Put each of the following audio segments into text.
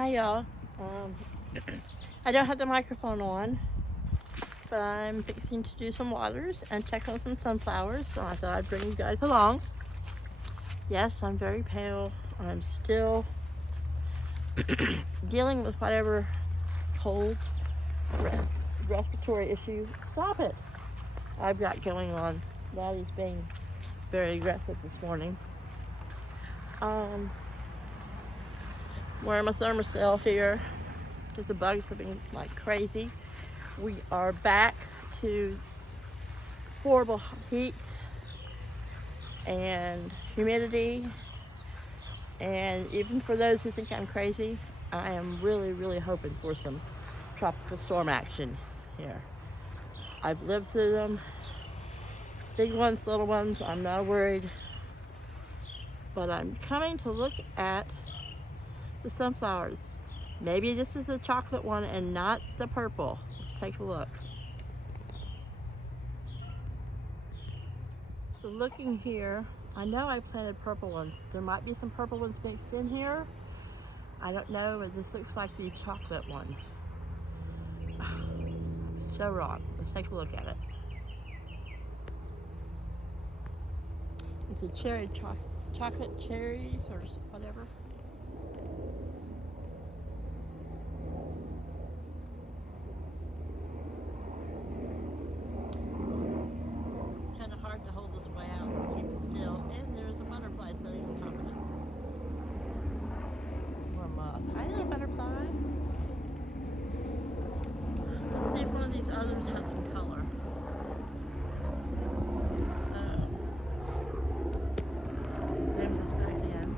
Hi y'all. Um, I don't have the microphone on, but I'm fixing to do some waters and check on some sunflowers, so I thought I'd bring you guys along. Yes, I'm very pale. I'm still dealing with whatever cold, respiratory issue. Stop it! I've got going on. Daddy's being very aggressive this morning. Wearing my thermocell here because the bugs have been like crazy. We are back to horrible heat and humidity, and even for those who think I'm crazy, I am really hoping for some tropical storm action here. I've lived through them, big ones, little ones. I'm not worried, but I'm coming to look at the sunflowers. Maybe this is the chocolate one and not the purple. Let's take a look. So looking here, I know I planted purple ones. There might be some purple ones mixed in here. I don't know, but this looks like the chocolate one. So wrong. Let's take a look at it. It's a cherry chocolate cherries or whatever. Kind of hard to hold this way out and keep it still. And there's a butterfly sitting on top of it. Or a moth. Hi there, butterfly. Let's see if one of these others has some color. So, zoom this back in.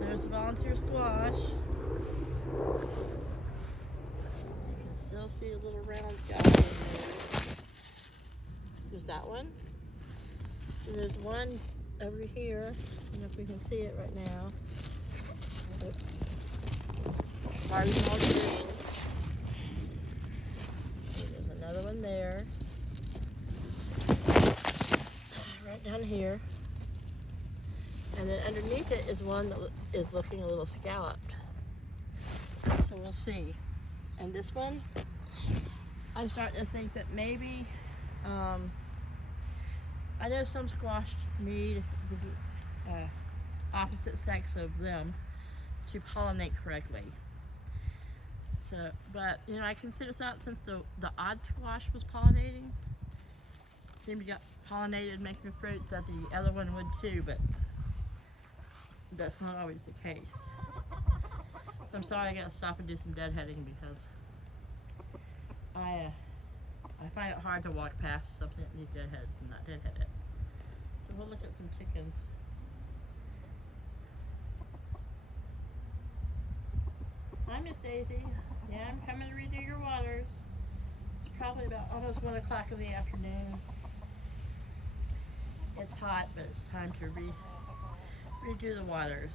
There's a volunteer squash. You can still see a little round guy in there. There's that one. And there's one over here. I don't know if we can see it right now. Garden all green. There's another one there. Right down here. And then underneath it is one that is looking a little scalloped. So we'll see. And this one, I'm starting to think that maybe, I know some squash need opposite sex of them to pollinate correctly. So, but I thought since the odd squash was pollinating, seemed to get pollinated, making fruit, that the other one would too, but that's not always the case. So I'm sorry I gotta stop and do some deadheading because I find it hard to walk past something that needs deadheads and not deadhead it. So we'll look at some chickens. Hi, Miss Daisy. Yeah, I'm coming to redo your waters. It's probably about almost 1 o'clock in the afternoon. It's hot, but it's time to redo the waters.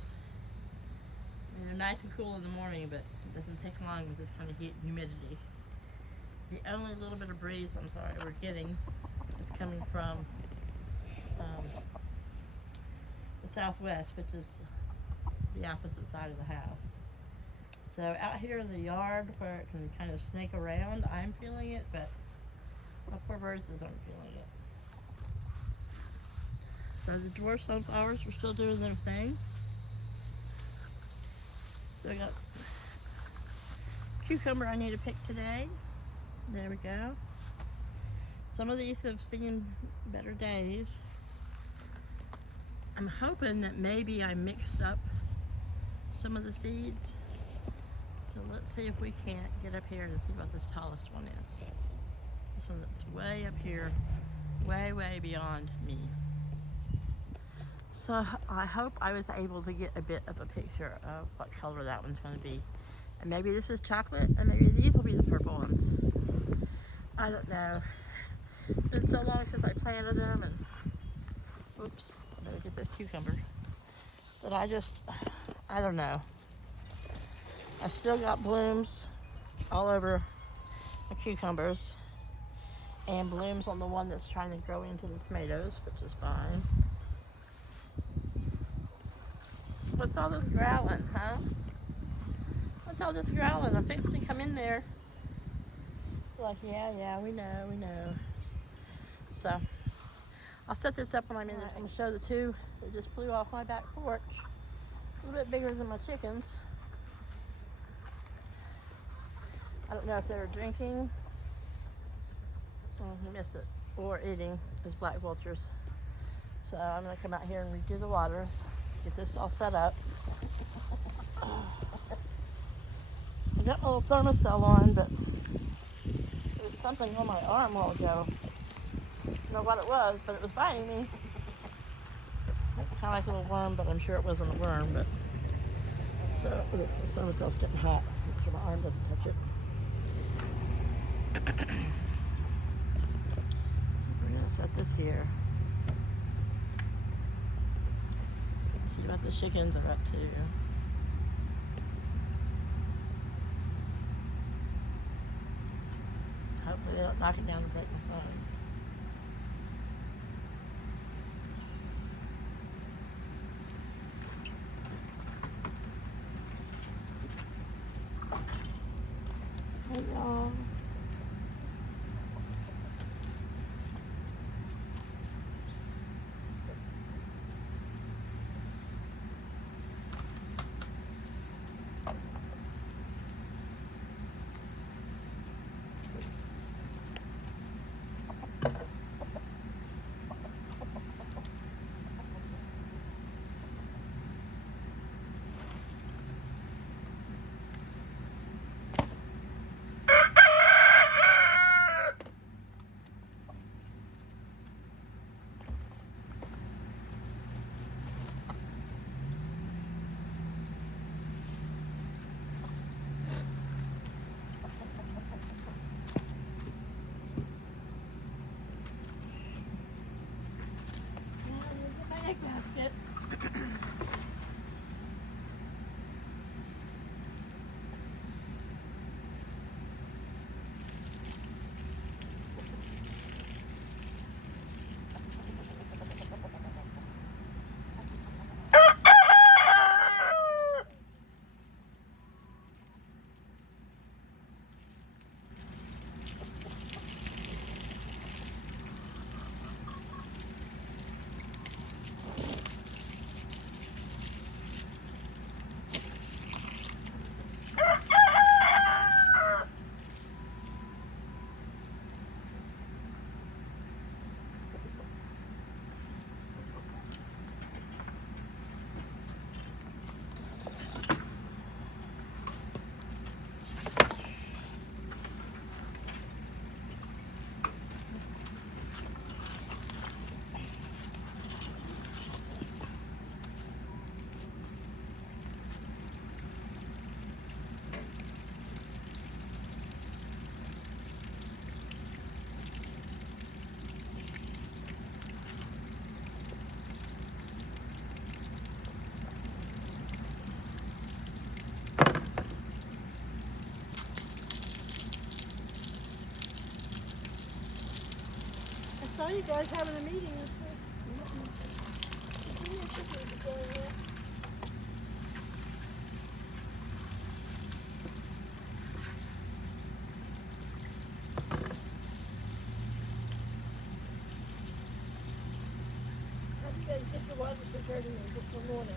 They're nice and cool in the morning, but it doesn't take long with this kind of heat and humidity. The only little bit of breeze, we're getting is coming from the southwest, which is the opposite side of the house. So out here in the yard where it can kind of snake around, I'm feeling it, but my poor birds aren't feeling it. So the dwarf sunflowers are still doing their thing. So I got cucumber I need to pick today. There we go. Some of these have seen better days. I'm hoping that maybe I mixed up some of the seeds. So let's see if we can't get up here to see what this tallest one is. This one that's way up here, way beyond me. So I hope I was able to get a bit of a picture of what color that one's going to be. And maybe this is chocolate, and maybe these will be the purple ones. I don't know. It's been so long since I planted them, and oops, I better get this cucumber. That I don't know. I've still got blooms all over my cucumbers, and blooms on the one that's trying to grow into the tomatoes, which is fine. What's all this growling, huh? What's all this growling? I'm fixing to come in there. Like, yeah, we know. So, I'll set this up when I'm in there. I'm going to show the two that just flew off my back porch. A little bit bigger than my chickens. I don't know if they were drinking. Oh, I missed it. Or eating as black vultures. So I'm going to come out here and redo the waters. Get this all set up. I got my little thermocell on, but there was something on my arm a while ago. I don't know what it was, but it was biting me. Kind of like a little worm, but I'm sure it wasn't a worm. But so the thermocell's getting hot. Make sure my arm doesn't touch it. So we're going to set this here. See what the chickens are up to. Hopefully they don't knock it down and break my phone. Hey y'all. Egg basket. I saw you guys having a meeting. How do you guys get your water prepared in the morning?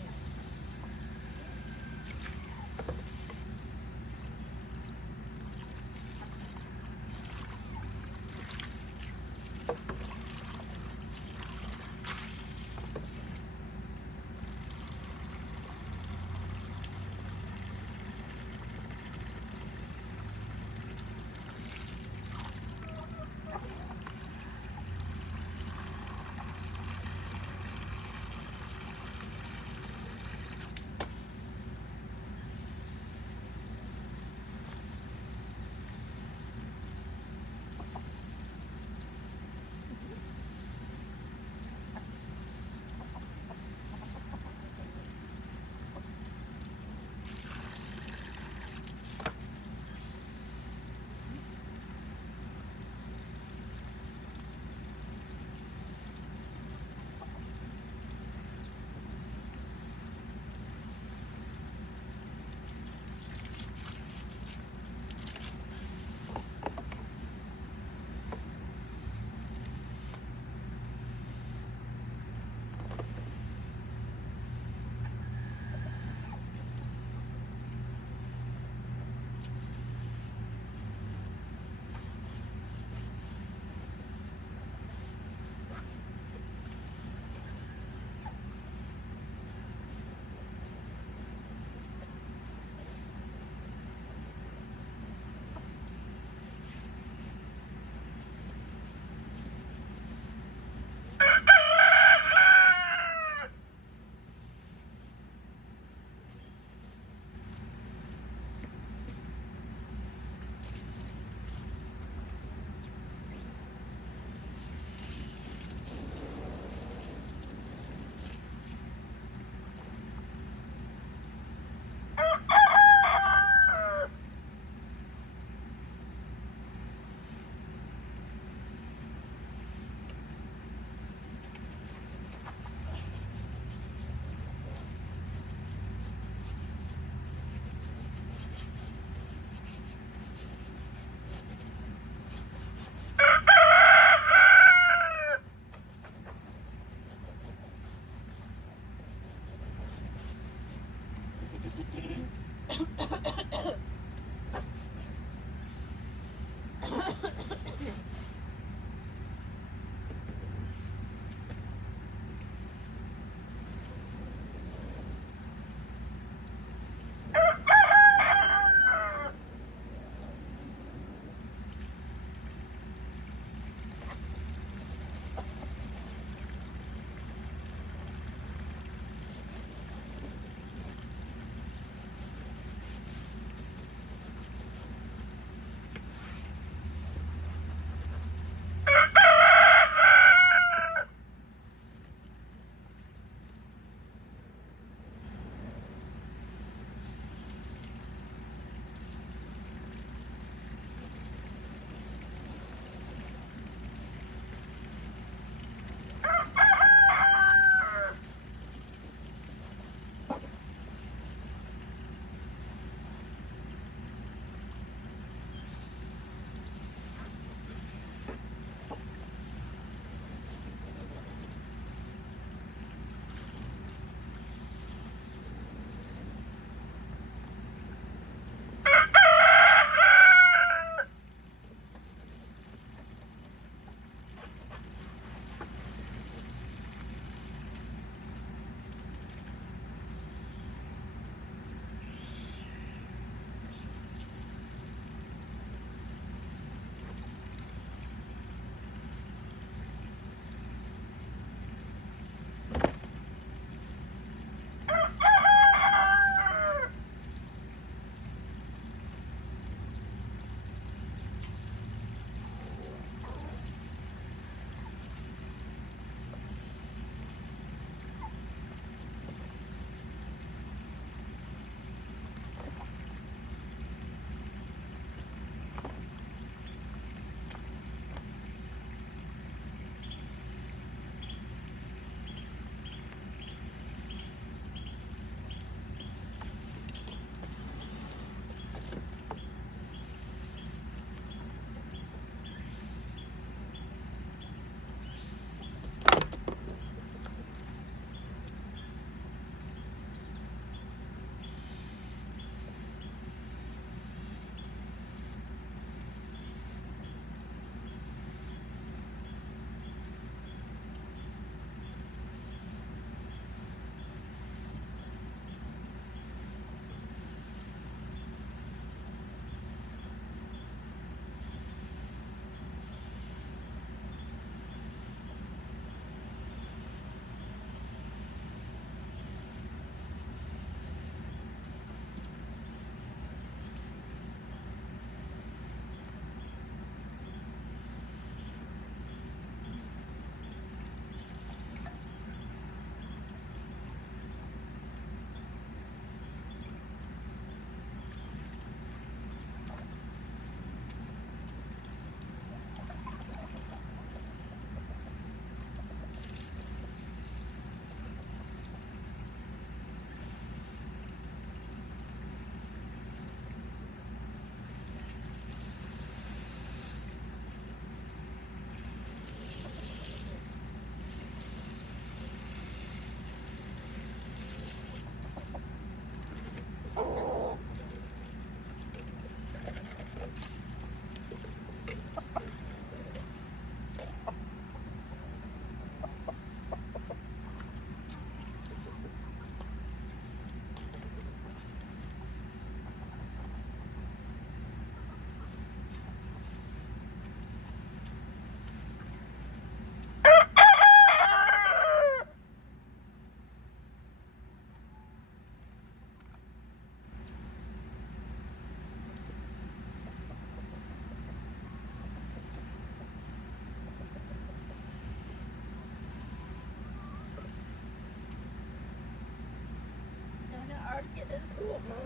get in the pool, Mom.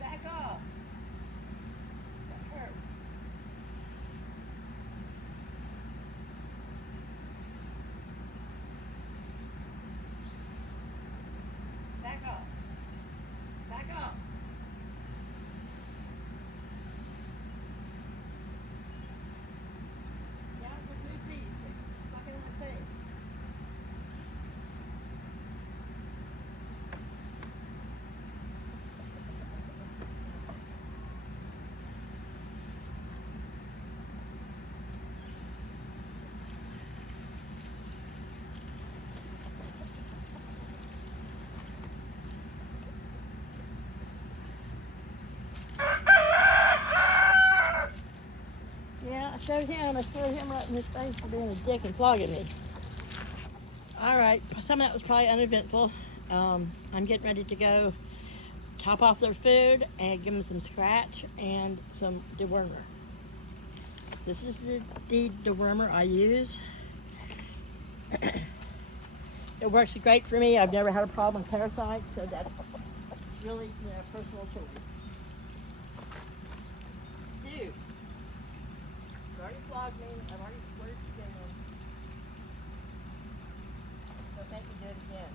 Back off. That hurt. Back off. Back off. Yeah, good new piece. Fucking in my face. Yeah, I showed him right in his face for being a dick and flogging me. Alright, some of that was probably uneventful. I'm getting ready to go top off their food and give them some scratch and some dewormer. This is the dewormer I use. It works great for me. I've never had a problem with parasites, so that's really personal choice. Dude, you already flogged me. I've already squirted you down. So thank you, do it again.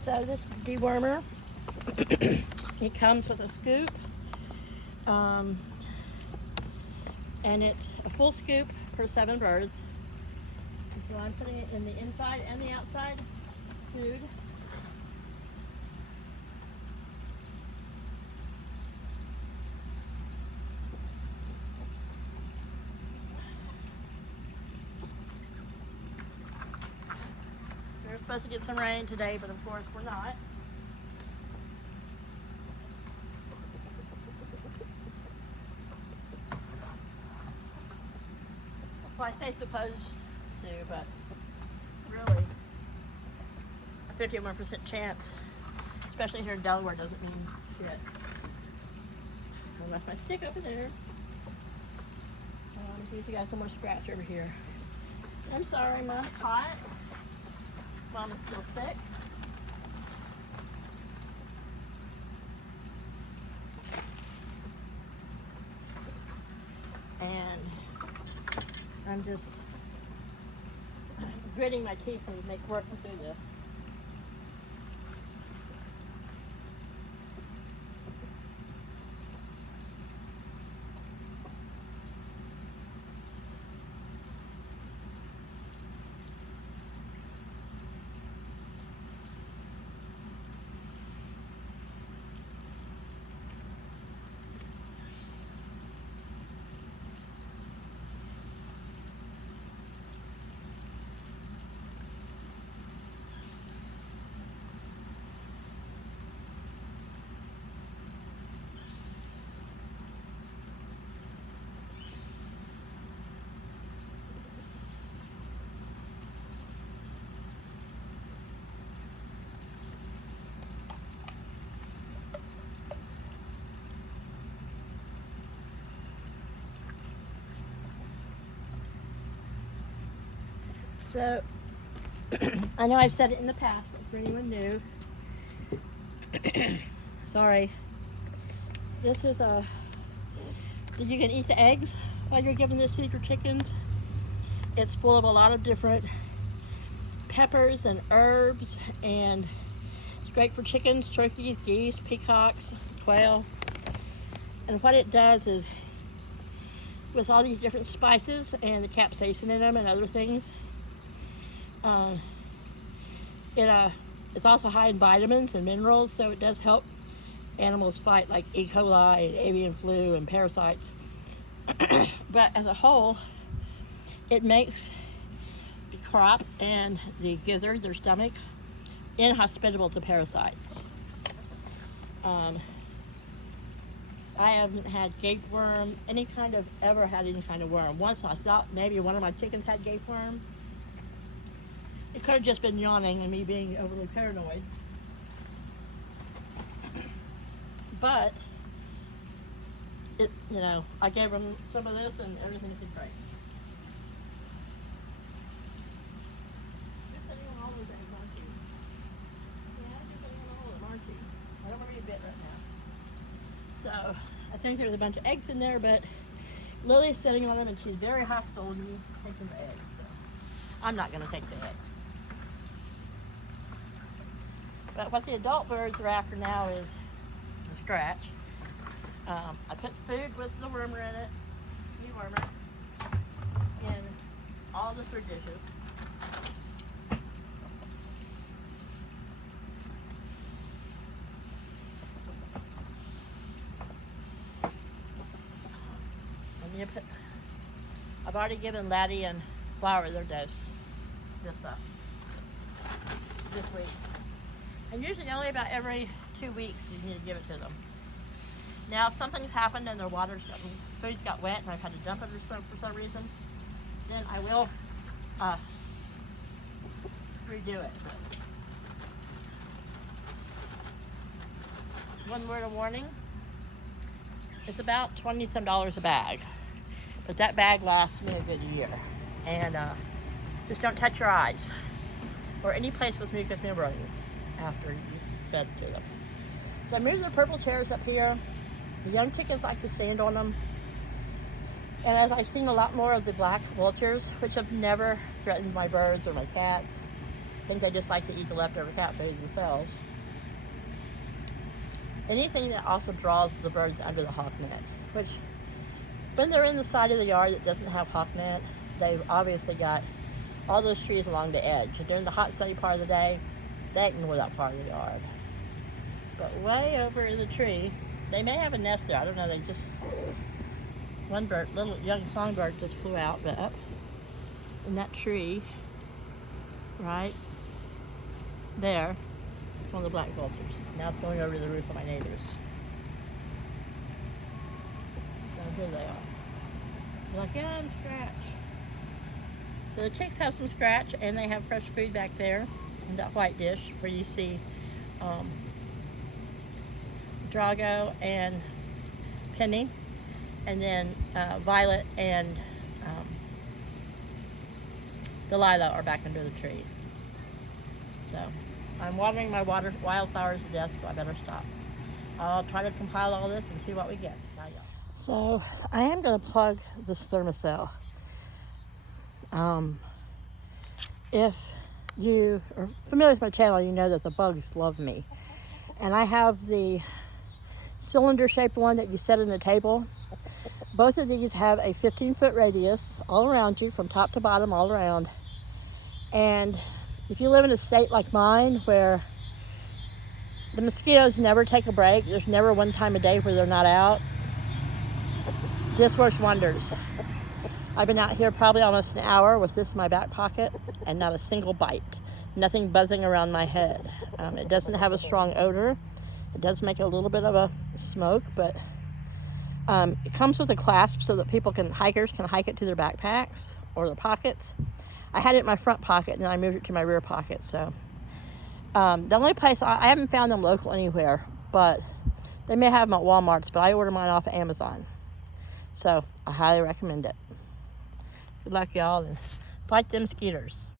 So this dewormer, it comes with a scoop, and it's a full scoop for 7 birds. So I'm putting it in the inside and the outside food. We were supposed to get some rain today, but of course we're not. Well, I say supposed to, but really, a 51% chance, especially here in Delaware, doesn't mean shit. I left my stick over there. Let me see if you got some more scratch over here. I'm sorry, Mom's hot. Mom is still sick. And I'm just gritting my teeth and working through this. So, I know I've said it in the past, but for anyone new, sorry, this is you can eat the eggs while you're giving this to your chickens. It's full of a lot of different peppers and herbs, and it's great for chickens, turkeys, geese, peacocks, quail. And what it does is, with all these different spices and the capsaicin in them and other things, it's also high in vitamins and minerals, so it does help animals fight like E. coli and avian flu and parasites. But as a whole, it makes the crop and the gizzard, their stomach, inhospitable to parasites. I haven't had gapeworm, ever had any kind of worm. Once I thought maybe one of my chickens had gapeworm. It could have just been yawning and me being overly paranoid. But, I gave them some of this and everything is great. You're sitting on all those eggs, aren't you? Yeah, you're sitting on all of them, aren't you? I don't want to be bit right now. So, I think there's a bunch of eggs in there, but Lily's sitting on them and she's very hostile to me taking the eggs. So I'm not going to take the eggs. But what the adult birds are after now is the scratch. I put food with the wormer in it, dewormer, in all the food dishes. And I've already given Laddie and Flower their dose this week. And usually only about every 2 weeks you need to give it to them. Now, if something's happened and their food's got wet and I've had to dump it for some reason, then I will redo it. One word of warning, it's about $20-some a bag, but that bag lasts me a good year. And just don't touch your eyes or any place with mucous membranes after you fed to them. So I moved the purple chairs up here. The young chickens like to stand on them. And as I've seen a lot more of the black vultures, which have never threatened my birds or my cats, I think they just like to eat the leftover cat food themselves. Anything that also draws the birds under the hawk net, which when they're in the side of the yard that doesn't have hawk net, they've obviously got all those trees along the edge. And during the hot sunny part of the day, they ignore that part of the yard. But way over in the tree, they may have a nest there. I don't know. One bird, little young songbird, just flew out, but up in that tree, right there, it's one of the black vultures. Now it's going over to the roof of my neighbor's. So here they are. They're like, yeah, I'm scratch. So the chicks have some scratch, and they have fresh food back there in that white dish where you see Drago and Penny, and then Violet and Delilah are back under the tree. So I'm watering my wildflowers to death, so I better stop. I'll try to compile all this and see what we get. Bye, y'all. So I am going to plug this thermocell. If you are familiar with my channel, you know that the bugs love me. And I have the cylinder-shaped one that you set in the table. Both of these have a 15-foot radius all around you, from top to bottom, all around. And if you live in a state like mine where the mosquitoes never take a break, there's never one time a day where they're not out, this works wonders. I've been out here probably almost an hour with this in my back pocket and not a single bite. Nothing buzzing around my head. It doesn't have a strong odor. It does make a little bit of a smoke, but it comes with a clasp so that hikers can hike it to their backpacks or their pockets. I had it in my front pocket and then I moved it to my rear pocket. So the only place, I haven't found them local anywhere, but they may have them at Walmart's, but I order mine off of Amazon. So I highly recommend it. Good luck, y'all, and fight them mosquitoes.